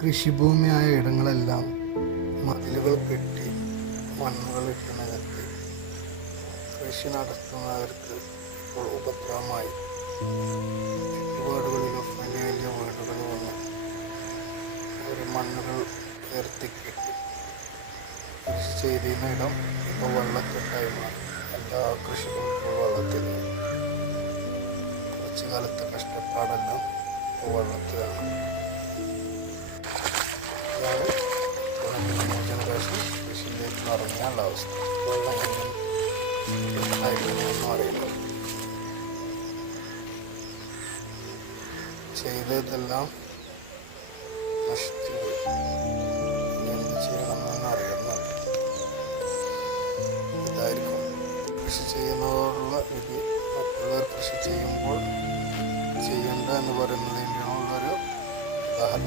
കൃഷിഭൂമിയായ ഇടങ്ങളെല്ലാം മതിലുകൾ കെട്ടി മണ്ണുകളിട്ട് നികത്തി കൃഷി നടത്തുന്നവർക്ക് ഇപ്പോൾ ഉപദ്രവമായി. ചുറ്റുപാടുകളിലും വലിയ വലിയ വീടുകൾ വന്ന് ഒരു മണ്ണുകൾ ഉയർത്തിക്കെട്ടി കൃഷി ചെയ്തിരുന്ന ഇടം ഇപ്പോൾ വെള്ളക്കെട്ടായി മാറി. എല്ലാ കൃഷികളും ഇപ്പോൾ വെള്ളത്തിൽ. കുറച്ചു കാലത്തെ കഷ്ടപ്പാടെല്ലാം ഇപ്പോൾ വെള്ളത്തിലാണ്. ഇതാണ് ജനറേഷൻ കൃഷിയിലേക്ക് ഇറങ്ങാനുള്ള അവസ്ഥ. വെള്ളം എങ്ങനെയൊന്നും അറിയില്ല. ചെയ്തതെല്ലാം നശിച്ചു പോയി. ഇനി എന്ത് ചെയ്യണമെന്ന് അറിയുന്നില്ല. ഇതായിരിക്കും കൃഷി ചെയ്യുന്നതോടുള്ള വിധി. മറ്റുള്ളവർ കൃഷി ചെയ്യുമ്പോൾ ചെയ്യണ്ട എന്ന് പറയുന്നതിനുള്ളൊരു ഉദാഹരണം.